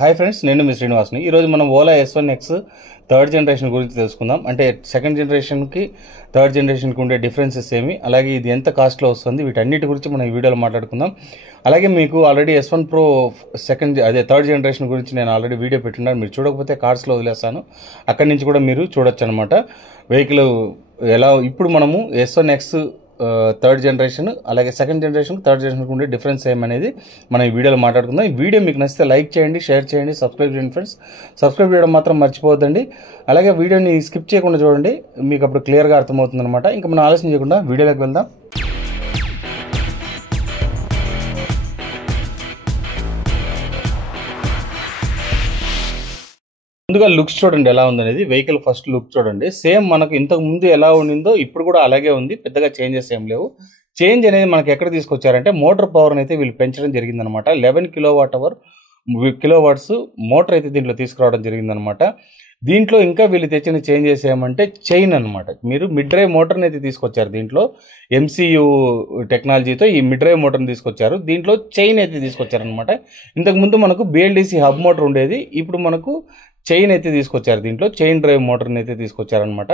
Hi friends, నేను మీ శ్రీనివాస్ని. ఈరోజు మనం ఓలా S1X థర్డ్ జనరేషన్ గురించి తెలుసుకుందాం. అంటే సెకండ్ జనరేషన్కి థర్డ్ జనరేషన్కి ఉండే డిఫరెన్సెస్ ఏమి, అలాగే ఇది ఎంత కాస్ట్లో వస్తుంది, వీటన్నిటి గురించి మనం ఈ వీడియోలో మాట్లాడుకుందాం. అలాగే మీకు already S1 Pro third generation గురించి నేను ఆల్రెడీ వీడియో పెట్టినాను. మీరు చూడకపోతే కార్డ్స్లో వదిలేస్తాను, అక్కడి నుంచి కూడా మీరు చూడొచ్చు అనమాట. వెహికల్ ఎలా ఇప్పుడు మనము S1X థర్డ్ జనరేషన్ అలాగే సెకండ్ జనరేషన్ థర్డ్ జనరేషన్కి ఉండే డిఫరెన్స్ ఏమనేది మనం ఈ వీడియోలో మాట్లాడుకుందాం. ఈ వీడియో మీకు నచ్చితే లైక్ చేయండి, షేర్ చేయండి, సబ్స్క్రైబ్ చేయండి ఫ్రెండ్స్. సబ్స్క్రైబ్ చేయడం మాత్రం మర్చిపోవద్దండి. అలాగే వీడియోని స్కిప్ చేయకుండా చూడండి, మీకు అప్పుడు క్లియర్గా అర్థమవుతుంది అనమాట. ఇంకా మనం ఆలస్యం చేయకుండా వీడియోలోకి వెళ్దాం. ముందుగా లుక్స్ చూడండి ఎలా ఉందనేది. వెహికల్ ఫస్ట్ లుక్ చూడండి. సేమ్ మనకు ఇంతకు ముందు ఎలా ఉండిందో ఇప్పుడు కూడా అలాగే ఉంది, పెద్దగా చేంజెస్ ఏం లేవు. చేంజ్ అనేది మనకి ఎక్కడ తీసుకొచ్చారంటే మోటార్ పవర్ని అయితే వీళ్ళు పెంచడం జరిగిందనమాట. 11 కిలోవాట్స్ మోటార్ అయితే దీంట్లో తీసుకురావడం జరిగిందనమాట. దీంట్లో ఇంకా వీళ్ళు తెచ్చిన చేంజెస్ ఏమంటే చైన్ అనమాట. మీరు మిడ్ డ్రైవ్ మోటార్ని అయితే తీసుకొచ్చారు. దీంట్లో MCU టెక్నాలజీతో ఈ మిడ్ డ్రైవ్ మోటార్ని తీసుకొచ్చారు. దీంట్లో చైన్ అయితే తీసుకొచ్చారనమాట. ఇంతకుముందు మనకు BLDC హబ్ మోటార్ ఉండేది, ఇప్పుడు మనకు చైన్ అయితే తీసుకొచ్చారు. దీంట్లో చైన్ డ్రైవ్ మోటార్ని అయితే తీసుకొచ్చారనమాట.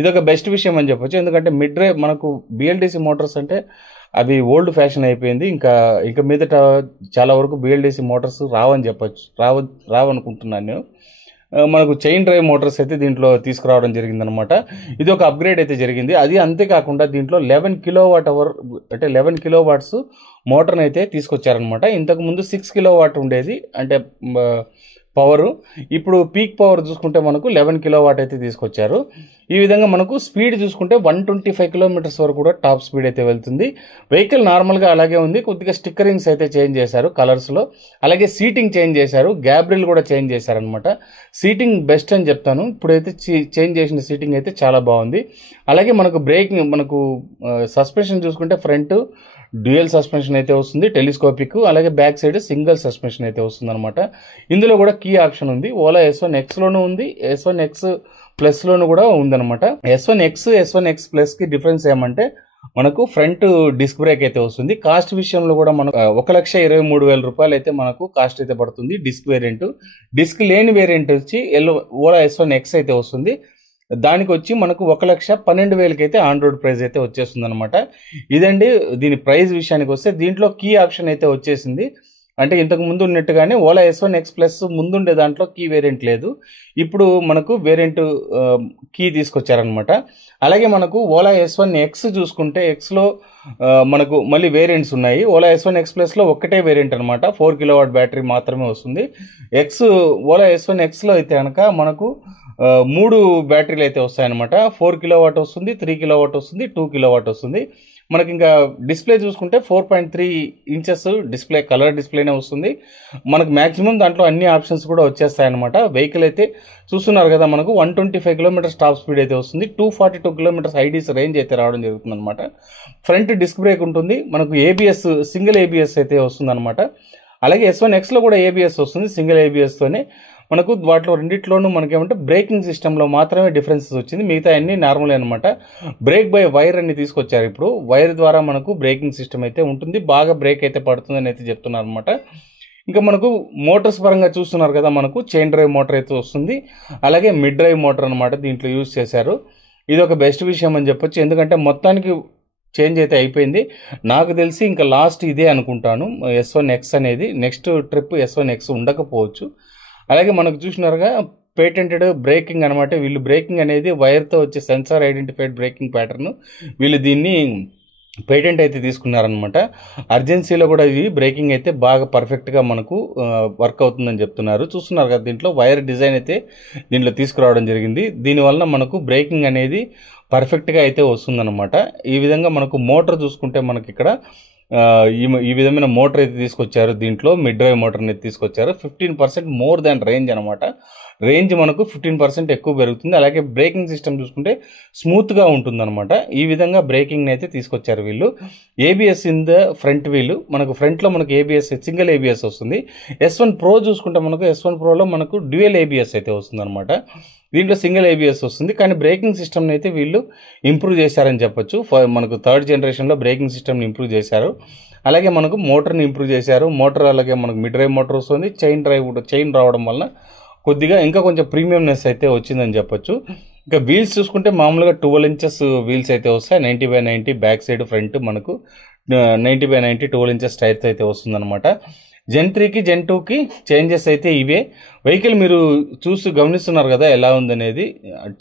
ఇదొక బెస్ట్ విషయం అని చెప్పొచ్చు. ఎందుకంటే మిడ్ డ్రైవ్ మనకు BLDC మోటార్స్ అంటే అవి ఓల్డ్ ఫ్యాషన్ అయిపోయింది. ఇంకా మీదట చాలా వరకు BLDC మోటార్స్ రావని చెప్పొచ్చు, రావనుకుంటున్నాను నేను. మనకు చైన్ డ్రైవ్ మోటార్స్ అయితే దీంట్లో తీసుకురావడం జరిగిందనమాట. ఇది ఒక అప్గ్రేడ్ అయితే జరిగింది. అది అంతేకాకుండా దీంట్లో 11 కిలోవాట్స్ మోటార్ని అయితే తీసుకొచ్చారనమాట. ఇంతకుముందు 6 కిలోవాట్ ఉండేది అంటే పవరు. ఇప్పుడు పీక్ పవర్ చూసుకుంటే మనకు 11 కిలోవాట్ అయితే తీసుకొచ్చారు. ఈ విధంగా మనకు స్పీడ్ చూసుకుంటే 125 కిలోమీటర్స్ వరకు కూడా టాప్ స్పీడ్ అయితే వెళ్తుంది. వెహికల్ నార్మల్గా అలాగే ఉంది. కొద్దిగా స్టిక్కరింగ్స్ అయితే చేంజ్ చేశారు కలర్స్లో. అలాగే సీటింగ్ చేంజ్ చేశారు, గ్యాబ్రిల్ కూడా చేంజ్ చేశారనమాట. సీటింగ్ బెస్ట్ అని చెప్తాను. ఇప్పుడైతే చేంజ్ చేసిన సీటింగ్ అయితే చాలా బాగుంది. అలాగే మనకు సస్పెన్షన్ చూసుకుంటే ఫ్రంట్ డ్యూయల్ సస్పెన్షన్ అయితే వస్తుంది, టెలిస్కోపిక్. అలాగే బ్యాక్ సైడ్ సింగిల్ సస్పెన్షన్ అయితే వస్తుంది అనమాట. ఇందులో కూడా కీ ఆప్షన్ ఉంది. ఓలా S1Xలోనూ ఉంది, S1X ప్లస్లోనూ కూడా ఉందన్నమాట. S1X ప్లస్కి డిఫరెన్స్ ఏమంటే మనకు ఫ్రంట్ డిస్క్ బ్రేక్ అయితే వస్తుంది. కాస్ట్ విషయంలో కూడా మనకు 1,23,000 రూపాయలు అయితే మనకు కాస్ట్ అయితే పడుతుంది డిస్క్ వేరియంట్. డిస్క్ లేని వేరియంట్ వచ్చి ఓలా S1X అయితే వస్తుంది. దానికి వచ్చి మనకు 1,12,000 అయితే ఆన్ రోడ్ ప్రైస్ అయితే వచ్చేస్తుంది అనమాట. ఇదండి దీని ప్రైస్ విషయానికి వస్తే. దీంట్లో కీ ఆప్షన్ అయితే వచ్చేసింది. అంటే ఇంతకు ముందు ఉన్నట్టుగానే ఓలా S1X ప్లస్ ముందుండే దాంట్లో కీ వేరియంట్ లేదు, ఇప్పుడు మనకు వేరియంట్ కీ తీసుకొచ్చారనమాట. అలాగే మనకు ఓలా S1X చూసుకుంటే Xలో మనకు మళ్ళీ వేరియంట్స్ ఉన్నాయి. ఓలా S1X ప్లస్లో ఒక్కటే వేరియంట్ అనమాట, 4 కిలోవాట్ బ్యాటరీ మాత్రమే వస్తుంది. ఓలా S1Xలో అయితే కనుక మనకు 3 బ్యాటరీలు అయితే వస్తాయన్నమాట. 4 కిలోవాట్ వస్తుంది, 3 కిలోవాట్ వస్తుంది, 2 కిలోవాట్ వస్తుంది. మనకి ఇంకా డిస్ప్లే చూసుకుంటే 4.3 ఇంచెస్ డిస్ప్లే, కలర్ డిస్ప్లేనే వస్తుంది. మనకు మ్యాక్సిమం దాంట్లో అన్ని ఆప్షన్స్ కూడా వచ్చేస్తాయన్నమాట. వెహికల్ అయితే చూస్తున్నారు కదా, మనకు 125 కిలోమీటర్స్ టాప్ స్పీడ్ అయితే వస్తుంది, 242 కిలోమీటర్స్ ఐడీస్ రేంజ్ అయితే రావడం జరుగుతుంది అనమాట. ఫ్రంట్ డిస్క్ బ్రేక్ ఉంటుంది, మనకు ABS సింగిల్ ABS అయితే వస్తుంది అనమాట. అలాగే S1Xలో కూడా ABS వస్తుంది, సింగిల్ ABSతోనే. మనకు వాటిలో రెండిట్లోనూ మనకేమంటే బ్రేకింగ్ సిస్టంలో మాత్రమే డిఫరెన్సెస్ వచ్చింది, మిగతా అన్ని నార్మల్ అనమాట. బ్రేక్ బై వైర్ అని తీసుకొచ్చారు. ఇప్పుడు వైర్ ద్వారా మనకు బ్రేకింగ్ సిస్టమ్ అయితే ఉంటుంది, బాగా బ్రేక్ అయితే పడుతుందని అయితే చెప్తున్నారు అనమాట. ఇంకా మనకు మోటార్స్ పరంగా చూస్తున్నారు కదా, మనకు చైన్ డ్రైవ్ మోటార్ అయితే వస్తుంది, అలాగే మిడ్ డ్రైవ్ మోటార్ అనమాట దీంట్లో యూజ్ చేశారు. ఇది ఒక బెస్ట్ విషయం అని చెప్పొచ్చు, ఎందుకంటే మొత్తానికి చేంజ్ అయితే అయిపోయింది. నాకు తెలిసి ఇంకా లాస్ట్ ఇదే అనుకుంటాను S1X అనేది. నెక్స్ట్ ట్రిప్ S1X ఉండకపోవచ్చు. అలాగే మనకు చూసినారుగా పేటెంటెడ్ బ్రేకింగ్ అనమాట. వీళ్ళు బ్రేకింగ్ అనేది వైర్తో వచ్చే సెన్సార్ ఐడెంటిఫైడ్ బ్రేకింగ్ ప్యాటర్న్, వీళ్ళు దీన్ని పేటెంట్ అయితే తీసుకున్నారనమాట. అర్జెన్సీలో కూడా ఇది బ్రేకింగ్ అయితే బాగా పర్ఫెక్ట్గా మనకు వర్క్ అవుతుందని చెప్తున్నారు. చూస్తున్నారు కదా, దీంట్లో వైర్ డిజైన్ అయితే దీంట్లో తీసుకురావడం జరిగింది. దీనివల్ల మనకు బ్రేకింగ్ అనేది పర్ఫెక్ట్గా అయితే వస్తుందన్నమాట. ఈ విధంగా మనకు మోటార్ చూసుకుంటే మనకి ఇక్కడ ఈ విధమైన మోటార్ అయితే తీసుకొచ్చారు. దీంట్లో మిడ్ డ్రైవ్ మోటార్ని అయితే తీసుకొచ్చారు. 15% మోర్ దాన్ రేంజ్ అనమాట. రేంజ్ మనకు 15% ఎక్కువ పెరుగుతుంది. అలాగే బ్రేకింగ్ సిస్టమ్ చూసుకుంటే స్మూత్గా ఉంటుందన్నమాట. ఈ విధంగా బ్రేకింగ్ని అయితే తీసుకొచ్చారు వీళ్ళు. ABS in the front wheel, మనకు ఫ్రంట్లో మనకు ABS సింగిల్ ABS వస్తుంది. S1 Pro చూసుకుంటే మనకు S1 Proలో మనకు డ్యూయల్ ABS అయితే వస్తుంది అనమాట. దీంట్లో సింగిల్ ABS వస్తుంది, కానీ బ్రేకింగ్ సిస్టమ్ని అయితే వీళ్ళు ఇంప్రూవ్ చేశారని చెప్పొచ్చు. మనకు థర్డ్ జనరేషన్లో బ్రేకింగ్ సిస్టమ్ని ఇంప్రూవ్ చేశారు. అలాగే మనకు మోటార్ని ఇంప్రూవ్ చేశారు. మోటార్ అలాగే మనకు మిడ్ డ్రైవ్ మోటార్ వస్తుంది. చైన్ రావడం వల్ల కొద్దిగా ఇంకా కొంచెం ప్రీమియంనెస్ అయితే వచ్చిందని చెప్పొచ్చు. ఇంకా వీల్స్ చూసుకుంటే మామూలుగా 12 ఇంచెస్ వీల్స్ అయితే వస్తాయి. 90/90 బ్యాక్ సైడ్ ఫ్రంట్ మనకు 90/90 12 ఇంచెస్ టైర్స్ అయితే వస్తుందన్నమాట. Gen 3కి Gen 2కి చేంజెస్ అయితే ఇవే. వెహికల్ మీరు చూసి గమనిస్తున్నారు కదా ఎలా ఉందనేది.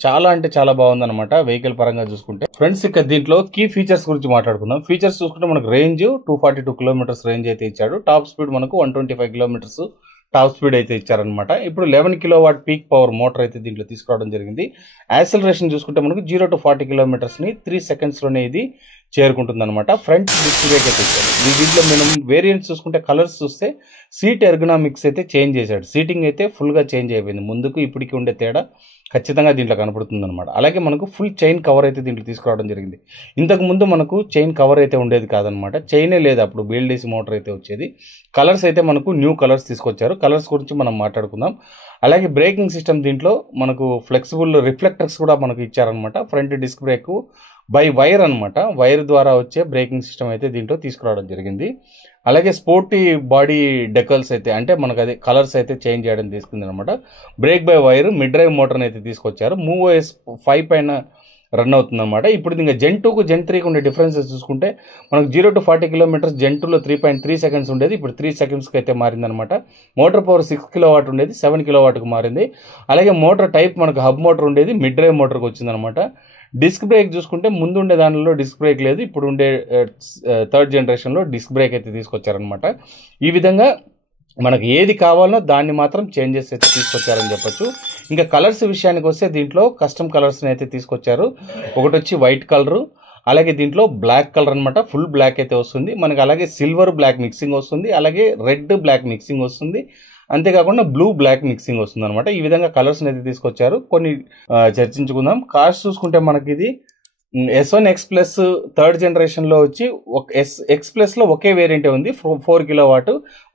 చాలా అంటే చాలా బాగుందన్నమాట వెహికల్ పరంగా చూసుకుంటే. ఫ్రెండ్స్ ఇక దీంట్లో కీ ఫీచర్స్ గురించి మాట్లాడుకుందాం. ఫీచర్స్ చూసుకుంటే మనకు రేంజ్ 242 కిలోమీటర్స్ రేంజ్ అయితే ఇచ్చాడు. టాప్ స్పీడ్ మనకు 125 కిలోమీటర్స్ టాప్ స్పీడ్ అయితే ఇచ్చారనమాట. ఇప్పుడు 11 కిలోవాట్ పీక్ పవర్ మోటార్ అయితే దీంట్లో తీసుకురావడం జరిగింది. యాక్సిలరేషన్ చూసుకుంటే మనకు 0 to 40 కిలోమీటర్స్ని 3 సెకండ్స్లోనే ఇది చేరుకుంటుంది అనమాట. ఫ్రంట్ డిస్క్ బ్రేక్ అయితే ఇచ్చారు. దీంట్లో మనం వేరియంట్స్ చూసుకుంటే కలర్స్ చూస్తే సీట్ ఎర్గనామిక్స్ అయితే చేంజ్ చేశాడు. సీటింగ్ అయితే ఫుల్గా చేంజ్ అయిపోయింది. ముందుకు ఇప్పటికి ఉండే తేడా ఖచ్చితంగా దీంట్లో కనపడుతుంది అనమాట. అలాగే మనకు ఫుల్ చైన్ కవర్ అయితే దీంట్లో తీసుకురావడం జరిగింది. ఇంతకు ముందు మనకు చైన్ కవర్ అయితే ఉండేది కాదనమాట. చైనే లేదు, అప్పుడు BLDC మోటార్ అయితే వచ్చేది. కలర్స్ అయితే మనకు న్యూ కలర్స్ తీసుకొచ్చారు. కలర్స్ గురించి మనం మాట్లాడుకుందాం. అలాగే బ్రేకింగ్ సిస్టమ్ దీంట్లో మనకు ఫ్లెక్సిబుల్ రిఫ్లెక్టర్స్ కూడా మనకు ఇచ్చారనమాట. Front disc brake by wire అనమాట. వైర్ ద్వారా వచ్చే బ్రేకింగ్ సిస్టమ్ అయితే దీంట్లో తీసుకురావడం జరిగింది. అలాగే స్పోర్టీ బాడీ డెకల్స్ అయితే అంటే మనకు అదే కలర్స్ అయితే చేంజ్ చేయడం తీసుకుంది అనమాట. Brake by wire mid drive మోటార్ని అయితే తీసుకొచ్చారు. MOVOS 5 పైన రన్ అవుతుందన్నమాట. ఇప్పుడు ఇంకా Gen 2కు Gen 3కు ఉండే డిఫరెన్సెస్ చూసుకుంటే మనకు 0 to 40 కిలోమీటర్స్ Gen 2లో 3.3 సెకండ్స్ ఉండేది. ఇప్పుడు 3 సెకండ్స్కి అయితే మారిందనమాట. మోటార్ పవర్ 6 కిలోవాట్ ఉండేది, 7 కిలోవాట్కి మారింది. అలాగే మోటార్ టైప్ మనకు హబ్ మోటార్ ఉండేది, మిడ్ డ్రైవ్ మోటార్కి వచ్చిందనమాట. డిస్క్ బ్రేక్ చూసుకుంటే ముందు ఉండే దానిలో డిస్క్ బ్రేక్ లేదు. ఇప్పుడు ఉండే 3rd జనరేషన్లో డిస్క్ బ్రేక్ అయితే తీసుకొచ్చారనమాట. ఈ విధంగా మనకు ఏది కావాలనో దాన్ని మాత్రం చేంజెస్ అయితే తీసుకొచ్చారని చెప్పొచ్చు. ఇంకా కలర్స్ విషయానికి వస్తే దీంట్లో కస్టమ్ కలర్స్ని అయితే తీసుకొచ్చారు. ఒకటి వచ్చి వైట్ కలరు, అలాగే దీంట్లో బ్లాక్ కలర్ అనమాట. ఫుల్ బ్లాక్ అయితే వస్తుంది మనకు. అలాగే సిల్వర్ బ్లాక్ మిక్సింగ్ వస్తుంది, అలాగే రెడ్ బ్లాక్ మిక్సింగ్ వస్తుంది, అంతేకాకుండా బ్లూ బ్లాక్ మిక్సింగ్ వస్తుంది అనమాట. ఈ విధంగా కలర్స్ని అయితే తీసుకొచ్చారు. కొన్ని చర్చించుకుందాం. కాస్ట్ చూసుకుంటే మనకి ఇది S1 X Plus 3rd జనరేషన్లో వచ్చి X Plusలో ఒకే వేరియంటే ఉంది. 4 కిలోవాట్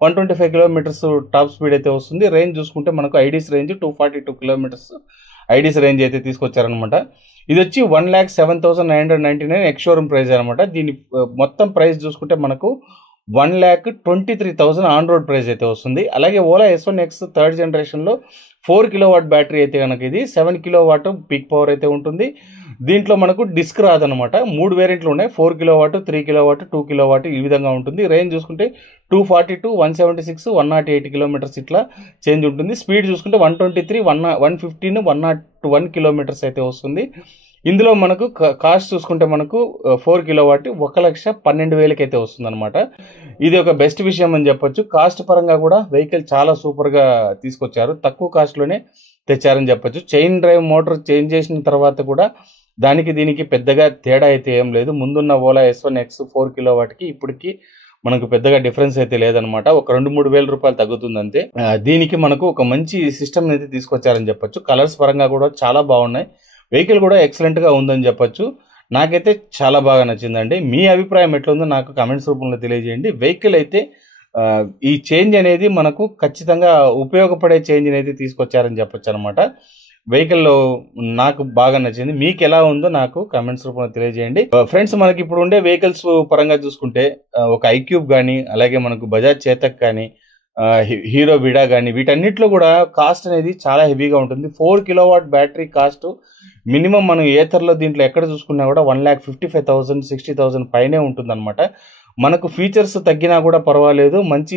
125 కిలోమీటర్స్ టాప్ స్పీడ్ అయితే వస్తుంది. రేంజ్ చూసుకుంటే మనకు IDs range 242 kilometres IDs range అయితే తీసుకొచ్చారనమాట. ఇది వచ్చి 1,07,999 ఎక్స్ షోరూమ్ ప్రైస్ అనమాట. దీని మొత్తం ప్రైస్ చూసుకుంటే మనకు 1,23,000 ఆన్ రోడ్ ప్రైస్ అయితే వస్తుంది. అలాగే ఓలా S1 X 3rd జనరేషన్లో 4 కిలోవాట్ బ్యాటరీ అయితే కనుక ఇది 7 కిలోవాట్ పీక్ పవర్ అయితే ఉంటుంది. దీంట్లో మనకు డిస్క్ రాదనమాట. 3 వేరియంట్లు ఉన్నాయి. 4 కిలోవాట్, 3 కిలోవాట్, 2 కిలోవాట్ ఈ విధంగా ఉంటుంది. రేంజ్ చూసుకుంటే 242, 176, 108 కిలోమీటర్స్ ఇట్లా చేంజ్ ఉంటుంది. స్పీడ్ చూసుకుంటే 123, 115, 101 కిలోమీటర్స్ అయితే వస్తుంది. ఇందులో మనకు కాస్ట్ చూసుకుంటే మనకు 4 కిలోవాట్ 1,12,000 అయితే వస్తుంది అనమాట. ఇది ఒక బెస్ట్ విషయం అని చెప్పొచ్చు. కాస్ట్ పరంగా కూడా వెహికల్ చాలా సూపర్గా తీసుకొచ్చారు. తక్కువ కాస్ట్లోనే తెచ్చారని చెప్పొచ్చు. చైన్ డ్రైవ్ మోటార్ చేంజ్ చేసిన తర్వాత కూడా దానికి దీనికి పెద్దగా తేడా అయితే ఏం లేదు. ముందున్న ఓలా S1 X 4 కిలోవాట్కి ఇప్పటికి మనకు పెద్దగా డిఫరెన్స్ అయితే లేదనమాట. ఒక 2-3 వేల రూపాయలు తగ్గుతుంది అంతే. దీనికి మనకు ఒక మంచి సిస్టమ్ అయితే తీసుకొచ్చారని చెప్పొచ్చు. కలర్స్ పరంగా కూడా చాలా బాగున్నాయి. వెహికల్ కూడా ఎక్సలెంట్గా ఉందని చెప్పొచ్చు. నాకైతే చాలా బాగా నచ్చిందండి. మీ అభిప్రాయం ఎట్లుందో నాకు కమెంట్స్ రూపంలో తెలియజేయండి. వెహికల్ అయితే ఈ చేంజ్ అనేది మనకు ఖచ్చితంగా ఉపయోగపడే చేంజ్ అయితే తీసుకొచ్చారని చెప్పొచ్చు అనమాట. వెహికల్లో నాకు బాగా నచ్చింది. మీకు ఎలా ఉందో నాకు కమెంట్స్ రూపంలో తెలియజేయండి. ఫ్రెండ్స్ మనకి ఇప్పుడు ఉండే వెహికల్స్ పరంగా చూసుకుంటే ఒక iQube కానీ, అలాగే మనకు బజాజ్ చేతక్ కానీ, హీరో విడా కానీ వీటన్నిటిలో కూడా కాస్ట్ అనేది చాలా హెవీగా ఉంటుంది. 4 కిలోవాట్ బ్యాటరీ కాస్ట్ మినిమం మనం ఏథర్లో దీంట్లో ఎక్కడ చూసుకున్నా కూడా 1,55,000, 60,000 పైనే ఉంటుంది అనమాట. మనకు ఫీచర్స్ తగ్గినా కూడా పర్వాలేదు, మంచి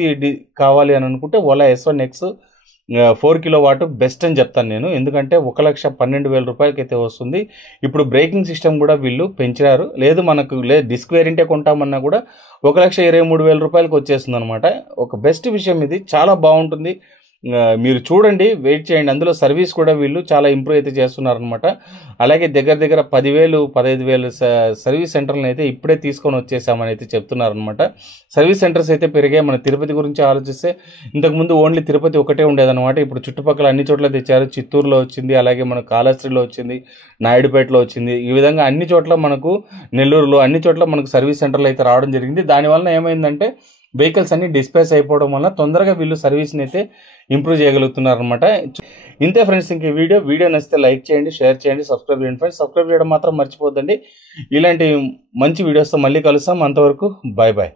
కావాలి అని అనుకుంటే Ola S1 X 4 kilowatt best అని చెప్తాను నేను. ఎందుకంటే 1,12,000 రూపాయలకి అయితే వస్తుంది. ఇప్పుడు బ్రేకింగ్ సిస్టమ్ కూడా వీళ్ళు పెంచారు. లేదు మనకు డిస్క్ వేరియంటే కొంటామన్నా కూడా 1,23,000 రూపాయలకి వచ్చేస్తుంది అనమాట. ఒక బెస్ట్ విషయం ఇది, చాలా బాగుంటుంది. మీరు చూడండి, వెయిట్ చేయండి. అందులో సర్వీస్ కూడా వీళ్ళు చాలా ఇంప్రూవ్ అయితే చేస్తున్నారనమాట. అలాగే దగ్గర దగ్గర 10,000, 15,000 సర్వీస్ సెంటర్లను అయితే ఇప్పుడే తీసుకొని వచ్చేసామని అయితే చెప్తున్నారనమాట. సర్వీస్ సెంటర్స్ అయితే పెరిగాయి. మన తిరుపతి గురించి ఆలోచిస్తే ఇంతకుముందు ఓన్లీ తిరుపతి ఒకటే ఉండేదన్నమాట. ఇప్పుడు చుట్టుపక్కల అన్ని చోట్ల తెచ్చారు. చిత్తూరులో వచ్చింది, అలాగే మన కాళహస్తిలో వచ్చింది, నాయుడుపేటలో వచ్చింది. ఈ విధంగా అన్ని చోట్ల మనకు, నెల్లూరులో అన్ని చోట్ల మనకు సర్వీస్ సెంటర్లు అయితే రావడం జరిగింది. దానివల్ల ఏమైందంటే వెహికల్స్ అన్ని డిస్పాచ్ అయిపోవడం వల్ల తొందరగా వీళ్ళు సర్వీస్ని అయితే ఇంప్రూవ్ చేయగలుగుతున్నారనమాట. ఇంతే ఫ్రెండ్స్. ఇంక వీడియో నచ్చితే లైక్ చేయండి, షేర్ చేయండి, సబ్స్క్రైబ్ చేయండి ఫ్రెండ్స్. సబ్స్క్రైబ్ చేయడం మాత్రం మర్చిపోద్దండి. ఇలాంటి మంచి వీడియోస్తో మళ్ళీ కలుస్తాం. అంతవరకు బాయ్ బాయ్.